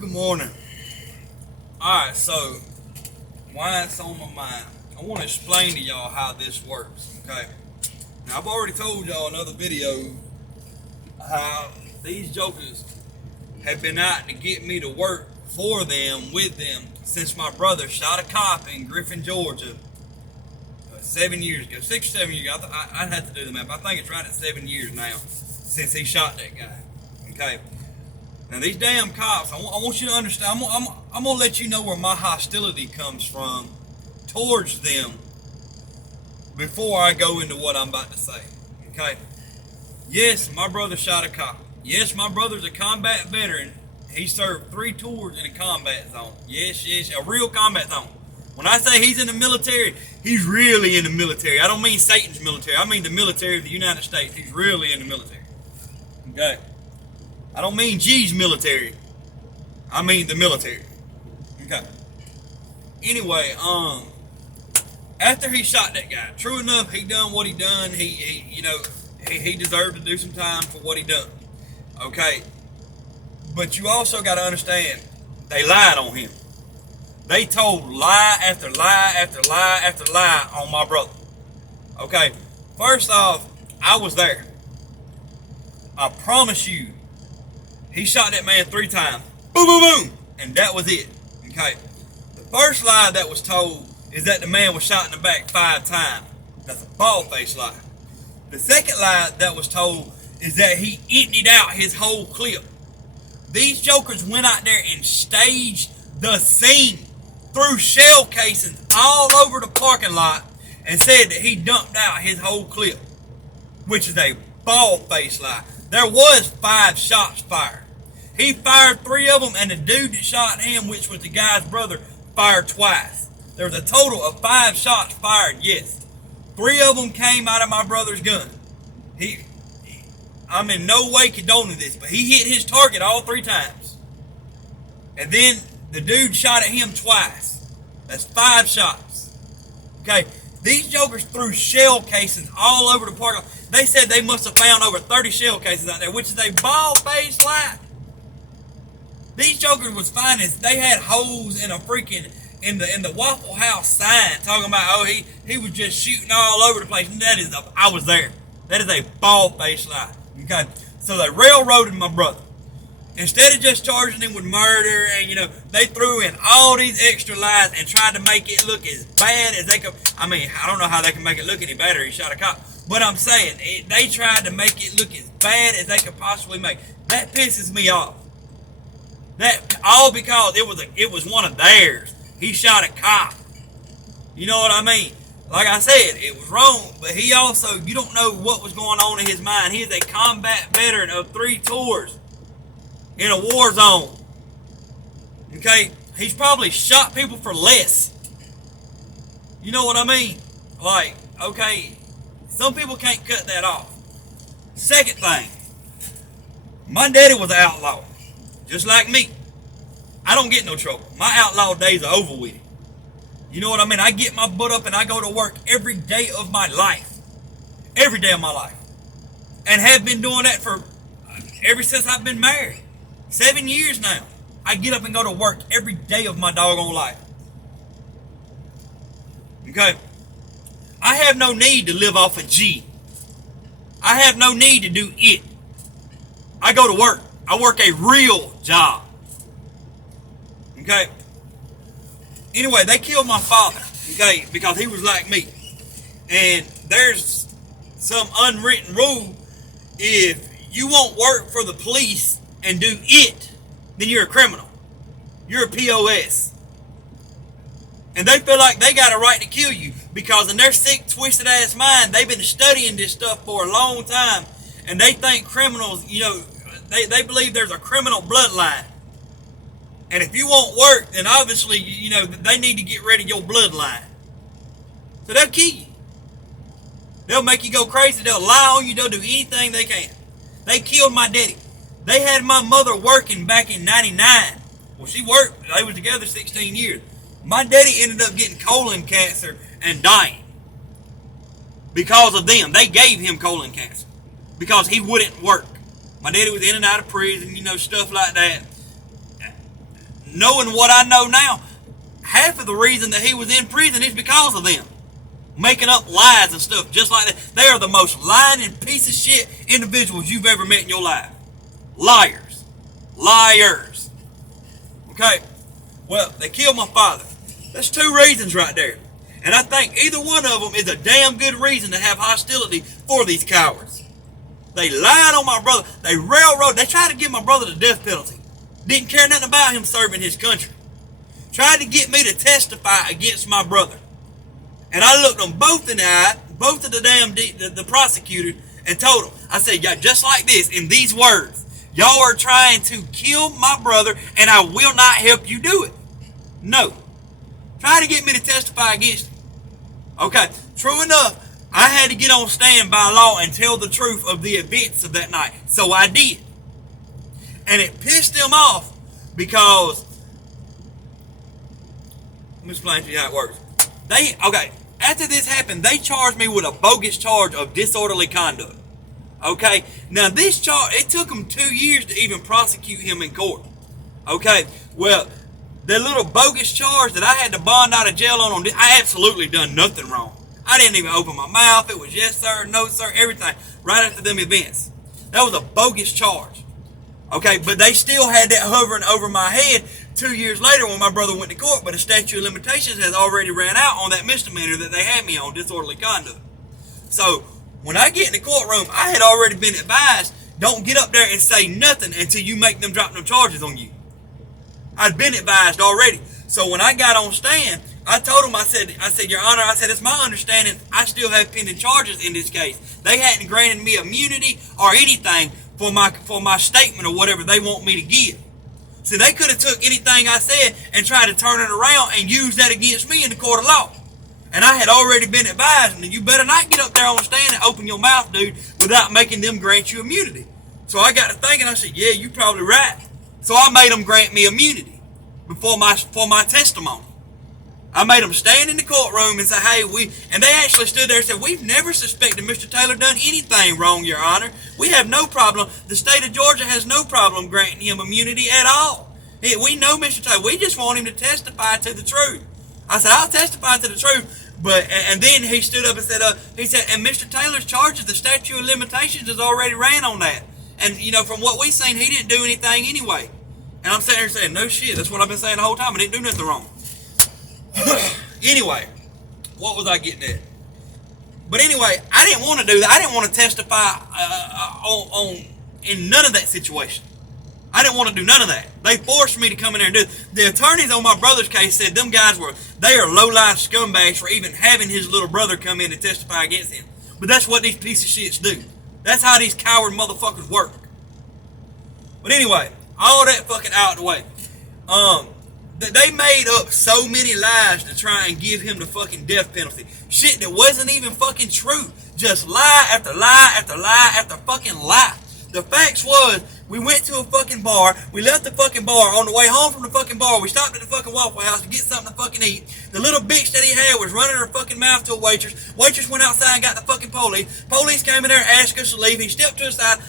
Good morning. Alright, so why it's on my mind. I want to explain to y'all how this works, okay? Now, I've already told y'all in other videos how these jokers have been out to get me to work for them, with them, since my brother shot a cop in Griffin, Georgia 7 years ago. 6 or 7 years ago. I'd have to do the math. I think it's right at 7 years now since he shot that guy, okay? Now, these damn cops, I want you to understand, I'm going to let you know where my hostility comes from towards them before I go into what I'm about to say, okay? Yes, my brother shot a cop. Yes, my brother's a combat veteran. He served 3 tours in a combat zone. Yes, a real combat zone. When I say he's in the military, he's really in the military. I don't mean Satan's military. I mean the military of the United States. He's really in the military, okay? I don't mean G's military. I mean the military. Okay. Anyway, after he shot that guy, true enough, he done what he done. He deserved to do some time for what he done. Okay. But you also got to understand, they lied on him. They told lie after lie after lie after lie on my brother. Okay. First off, I was there. I promise you. He shot that man 3 times. Boom, boom, boom. And that was it. Okay. The first lie that was told is that the man was shot in the back 5 times. That's a bald-faced lie. The second lie that was told is that he emptied out his whole clip. These jokers went out there and staged the scene, threw shell casings all over the parking lot, and said that he dumped out his whole clip, which is a bald-faced lie. There was 5 shots fired. He fired 3 of them, and the dude that shot him, which was the guy's brother, fired twice. There was a total of 5 shots fired, yes. 3 of them came out of my brother's gun. I'm in no way condoning this, but he hit his target all 3 times. And then the dude shot at him twice. That's 5 shots. Okay, these jokers threw shell casings all over the park. They said they must have found over 30 shell casings out there, which is a bald-faced lie. These jokers was finding, they had holes in a freaking, in the Waffle House sign, talking about, he was just shooting all over the place. I was there. That is a bald-faced lie. Okay, so they railroaded my brother. Instead of just charging him with murder, and they threw in all these extra lies and tried to make it look as bad as they could. I mean, I don't know how they can make it look any better. He shot a cop. But I'm saying, they tried to make it look as bad as they could possibly make. That pisses me off. That all because it was one of theirs. He shot a cop. You know what I mean? Like I said, it was wrong, but he also, you don't know what was going on in his mind. He is a combat veteran of 3 tours in a war zone. Okay? He's probably shot people for less. You know what I mean? Like, okay, some people can't cut that off. Second thing, my daddy was an outlaw, just like me. I don't get no trouble. My outlaw days are over with. You know what I mean? I get my butt up and I go to work every day of my life. Every day of my life. And have been doing that for ever since I've been married. 7 years now. I get up and go to work every day of my doggone life. Okay? I have no need to live off a G. I have no need to do it. I go to work. I work a real job. Okay? Anyway, they killed my father, okay, because he was like me. And there's some unwritten rule. If you won't work for the police and do it, then you're a criminal. You're a POS. And they feel like they got a right to kill you because in their sick, twisted ass mind, they've been studying this stuff for a long time. And they think criminals, they believe there's a criminal bloodline. And if you won't work, then obviously, they need to get rid of your bloodline. So they'll kill you. They'll make you go crazy. They'll lie on you. They'll do anything they can. They killed my daddy. They had my mother working back in 99. Well, she worked. They was together 16 years. My daddy ended up getting colon cancer and dying. Because of them. They gave him colon cancer. Because he wouldn't work. My daddy was in and out of prison, stuff like that. knowing what I know now, half of the reason that he was in prison is because of them. Making up lies and stuff just like that. They are the most lying and piece of shit individuals you've ever met in your life. Liars. Liars. Okay? Well, they killed my father. That's 2 reasons right there. And I think either one of them is a damn good reason to have hostility for these cowards. They lied on my brother. They railroaded. They tried to give my brother the death penalty. Didn't care nothing about him serving his country. Tried to get me to testify against my brother. And I looked them both in the eye, both of the prosecutor, and told them, I said, yeah, just like this, in these words, y'all are trying to kill my brother, and I will not help you do it. No. Try to get me to testify against him. Okay, true enough, I had to get on stand by law and tell the truth of the events of that night. So I did. And it pissed them off because, let me explain to you how it works. After this happened, they charged me with a bogus charge of disorderly conduct. Okay, now this charge, it took them 2 years to even prosecute him in court. Okay, well, the little bogus charge that I had to bond out of jail on, I absolutely done nothing wrong. I didn't even open my mouth. It was yes sir, no sir, everything, right after them events. That was a bogus charge. Okay, but they still had that hovering over my head 2 years later when my brother went to court, but the statute of limitations has already ran out on that misdemeanor that they had me on, disorderly conduct. So, when I get in the courtroom, I had already been advised, don't get up there and say nothing until you make them drop them charges on you. I'd been advised already. So when I got on stand, I told him, I said, Your Honor, I said, it's my understanding I still have pending charges in this case. They hadn't granted me immunity or anything for my statement or whatever they want me to give. See, they could have took anything I said and tried to turn it around and use that against me in the court of law. And I had already been advised, and you better not get up there on the stand and open your mouth, dude, without making them grant you immunity. So I got to thinking, I said, yeah, you probably right. So I made them grant me immunity for my testimony. I made them stand in the courtroom and say, hey, and they actually stood there and said, we've never suspected Mr. Taylor done anything wrong, Your Honor. We have no problem. The state of Georgia has no problem granting him immunity at all. We know Mr. Taylor. We just want him to testify to the truth. I said, I'll testify to the truth. And then he stood up and said, and Mr. Taylor's charges, the statute of limitations has already ran on that. And, from what we seen, he didn't do anything anyway. And I'm sitting there saying, no shit, that's what I've been saying the whole time. I didn't do nothing wrong. Anyway, what was I getting at? But anyway, I didn't want to do that. I didn't want to testify in none of that situation. I didn't want to do none of that. They forced me to come in there and do it. The attorneys on my brother's case said them guys they are low-life scumbags for even having his little brother come in and testify against him. But that's what these piece of shits do. That's how these coward motherfuckers work. But anyway, all that fucking out of the way. They made up so many lies to try and give him the fucking death penalty. Shit that wasn't even fucking true. Just lie after lie after lie after fucking lie. The facts was, we went to a fucking bar, we left the fucking bar, on the way home from the fucking bar, we stopped at the fucking Waffle House to get something to fucking eat. The little bitch that he had was running her fucking mouth to a waitress. Waitress went outside and got the fucking police. Police came in there and asked us to leave. He stepped to the side.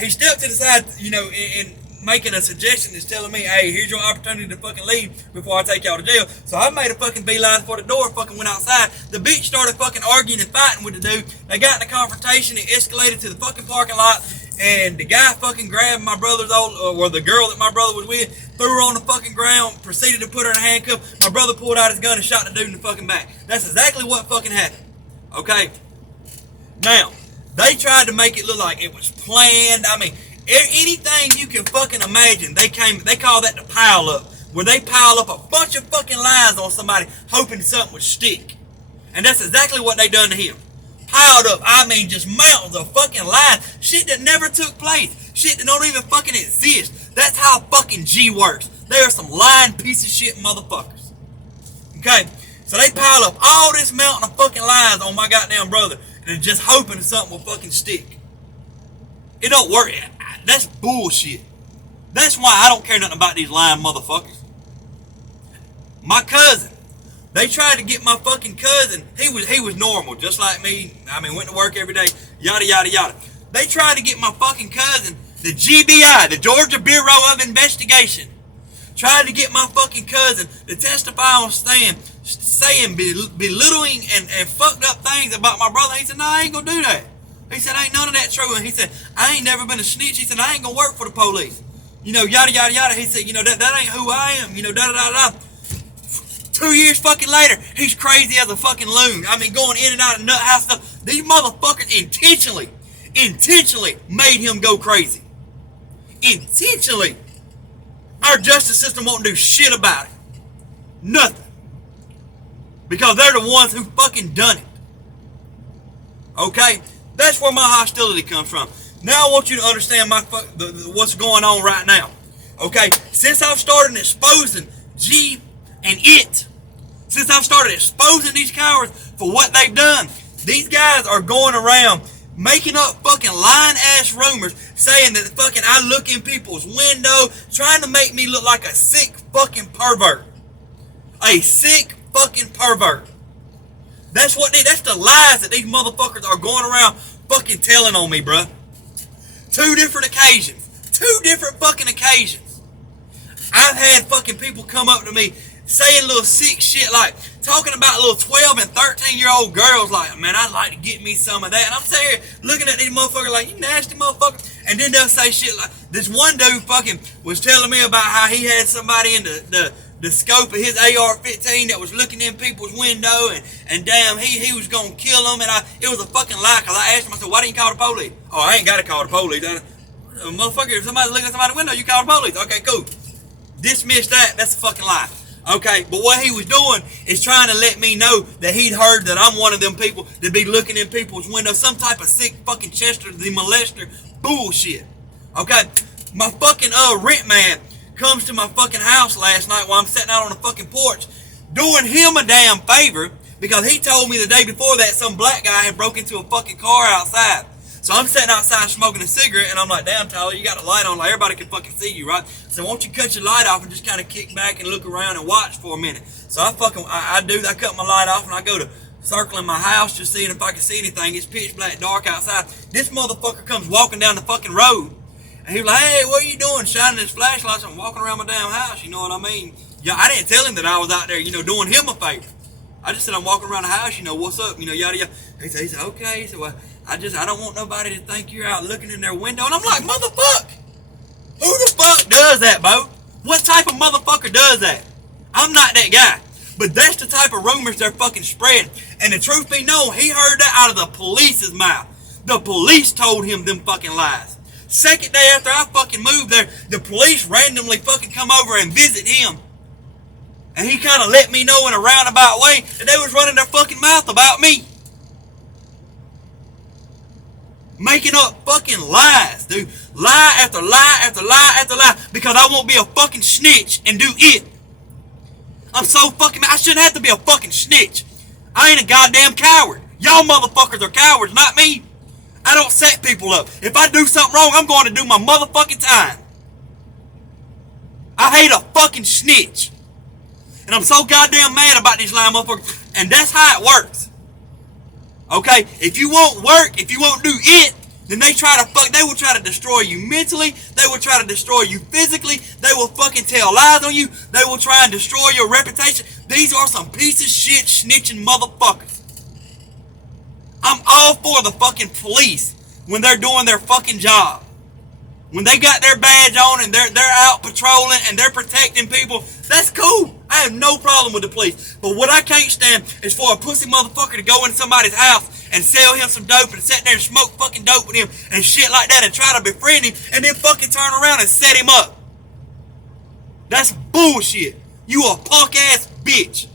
He stepped to the side, and making a suggestion that's telling me, hey, here's your opportunity to fucking leave before I take y'all to jail. So I made a fucking beeline for the door, fucking went outside. The bitch started fucking arguing and fighting with the dude. They got in a confrontation. It escalated to the fucking parking lot. And the guy fucking grabbed my brother's the girl that my brother was with, threw her on the fucking ground, proceeded to put her in a handcuff. My brother pulled out his gun and shot the dude in the fucking back. That's exactly what fucking happened. Okay? Now, they tried to make it look like it was planned. I mean, anything you can fucking imagine, they call that the pile up, where they pile up a bunch of fucking lies on somebody hoping something would stick. And that's exactly what they done to him. Piled up, I mean just mountains of fucking lies. Shit that never took place. Shit that don't even fucking exist. That's how fucking G works. They are some lying piece of shit motherfuckers. Okay? So they pile up all this mountain of fucking lies on my goddamn brother and they're just hoping something will fucking stick. It don't work. That's bullshit. That's why I don't care nothing about these lying motherfuckers. My cousin. They tried to get my fucking cousin. He was normal, just like me. I mean, went to work every day, yada, yada, yada. They tried to get my fucking cousin, the GBI, the Georgia Bureau of Investigation, tried to get my fucking cousin to testify on stand, saying belittling and fucked up things about my brother. He said, no, I ain't gonna do that. He said, ain't none of that true. And he said, I ain't never been a snitch. He said, I ain't gonna work for the police. You know, yada, yada, yada. He said, you know, that ain't who I am. You know, da, da, da, da. 2 years fucking later, he's crazy as a fucking loon. I mean, going in and out of nut house stuff. These motherfuckers intentionally made him go crazy. Intentionally. Our justice system won't do shit about it. Nothing. Because they're the ones who fucking done it. Okay? That's where my hostility comes from. Now I want you to understand what's going on right now. Okay? Since I've started exposing G and it, since I've started exposing these cowards for what they've done, these guys are going around making up fucking lying ass rumors saying that fucking I look in people's window, trying to make me look like a sick fucking pervert. A sick fucking pervert. That's the lies that these motherfuckers are going around fucking telling on me, bruh. 2 different occasions. 2 different fucking occasions. I've had fucking people come up to me saying little sick shit, like talking about little 12 and 13-year-old girls, like, man, I'd like to get me some of that. And I'm sitting here looking at these motherfuckers like, you nasty motherfucker. And then they'll say shit like, this one dude fucking was telling me about how he had somebody in the scope of his AR-15 that was looking in people's window, and damn, he was gonna kill them. And it was a fucking lie, because I asked him, I said, why didn't you call the police? Oh, I ain't gotta call the police. Motherfucker, if somebody's looking at somebody's window, you call the police. Okay, cool. Dismiss that. That's a fucking lie. Okay, but what he was doing is trying to let me know that he'd heard that I'm one of them people that be looking in people's windows, some type of sick fucking Chester the molester bullshit. Okay, my fucking rent man comes to my fucking house last night while I'm sitting out on the fucking porch, doing him a damn favor, because he told me the day before that some black guy had broke into a fucking car outside. So I'm sitting outside smoking a cigarette, and I'm like, damn, Tyler, you got a light on, like everybody can fucking see you, right? So why don't you cut your light off and just kind of kick back and look around and watch for a minute? So I cut my light off, and I go to circling my house just seeing if I can see anything. It's pitch black dark outside. This motherfucker comes walking down the fucking road, and he was like, hey, what are you doing? Shining his flashlights and walking around my damn house, you know what I mean? Yeah, I didn't tell him that I was out there, doing him a favor. I just said, I'm walking around the house, what's up, yada, yada. He said, okay. He said, well, I don't want nobody to think you're out looking in their window. And I'm like, motherfucker, who the fuck does that, Bo? What type of motherfucker does that? I'm not that guy. But that's the type of rumors they're fucking spreading. And the truth be known, he heard that out of the police's mouth. The police told him them fucking lies. Second day after I fucking moved there, the police randomly fucking come over and visit him. And he kind of let me know in a roundabout way that they was running their fucking mouth about me. Making up fucking lies, dude. Lie after lie after lie after lie, because I won't be a fucking snitch and do it. I'm so fucking mad. I shouldn't have to be a fucking snitch. I ain't a goddamn coward. Y'all motherfuckers are cowards, not me. I don't set people up. If I do something wrong, I'm going to do my motherfucking time. I hate a fucking snitch. And I'm so goddamn mad about these lying motherfuckers. And that's how it works. Okay? If you won't work, if you won't do it, then they will try to destroy you mentally. They will try to destroy you physically. They will fucking tell lies on you. They will try and destroy your reputation. These are some piece of shit snitching motherfuckers. I'm all for the fucking police when they're doing their fucking job. When they got their badge on and they're out patrolling and they're protecting people, that's cool. I have no problem with the police. But what I can't stand is for a pussy motherfucker to go in somebody's house and sell him some dope and sit there and smoke fucking dope with him and shit like that and try to befriend him and then fucking turn around and set him up. That's bullshit. You a punk ass bitch.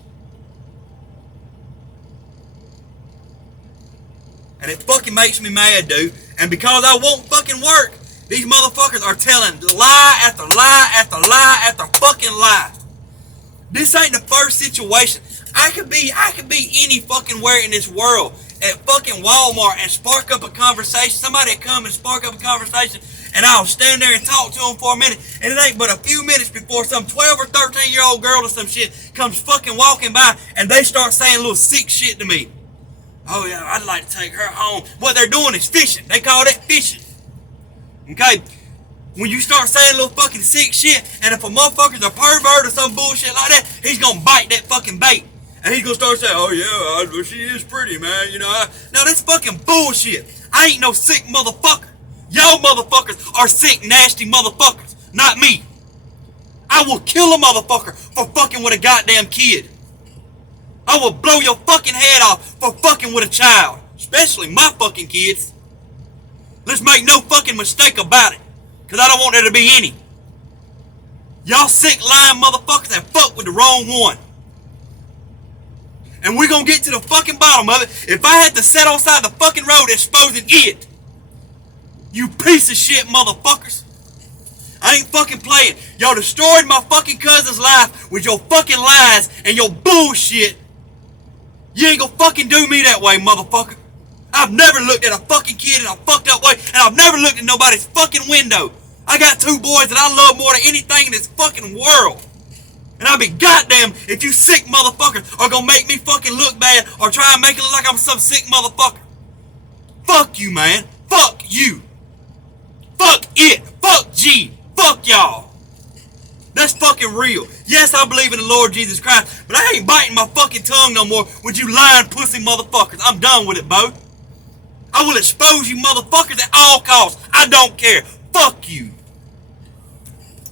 And it fucking makes me mad, dude. And because I won't fucking work, these motherfuckers are telling lie after lie after lie after fucking lie. This ain't the first situation. I could be any fucking where in this world at fucking Walmart and spark up a conversation. Somebody would come and spark up a conversation, and I'll stand there and talk to them for a minute, and it ain't but a few minutes before some 12 or 13-year-old girl or some shit comes fucking walking by, and they start saying little sick shit to me. Oh yeah, I'd like to take her home. What they're doing is fishing. They call that fishing. Okay? When you start saying little fucking sick shit, and if a motherfucker's a pervert or some bullshit like that, he's gonna bite that fucking bait. And he's gonna start saying, oh yeah, she is pretty, man, you know. No, that's fucking bullshit. I ain't no sick motherfucker. Y'all motherfuckers are sick, nasty motherfuckers, not me. I will kill a motherfucker for fucking with a goddamn kid. I will blow your fucking head off for fucking with a child. Especially my fucking kids. Let's make no fucking mistake about it. Because I don't want there to be any. Y'all sick, lying motherfuckers that fuck with the wrong one. And we're gonna get to the fucking bottom of it if I had to sit on side the fucking road exposing it. You piece of shit motherfuckers. I ain't fucking playing. Y'all destroyed my fucking cousin's life with your fucking lies and your bullshit. You ain't gonna fucking do me that way, motherfucker. I've never looked at a fucking kid in a fucked up way, and I've never looked at nobody's fucking window. I got 2 boys that I love more than anything in this fucking world. And I'll be goddamn if you sick motherfuckers are gonna make me fucking look bad or try and make it look like I'm some sick motherfucker. Fuck you, man. Fuck you. Fuck it. Fuck G. Fuck y'all. That's fucking real. Yes, I believe in the Lord Jesus Christ, but I ain't biting my fucking tongue no more with you lying pussy motherfuckers. I'm done with it, Bo. I will expose you motherfuckers at all costs. I don't care. Fuck you.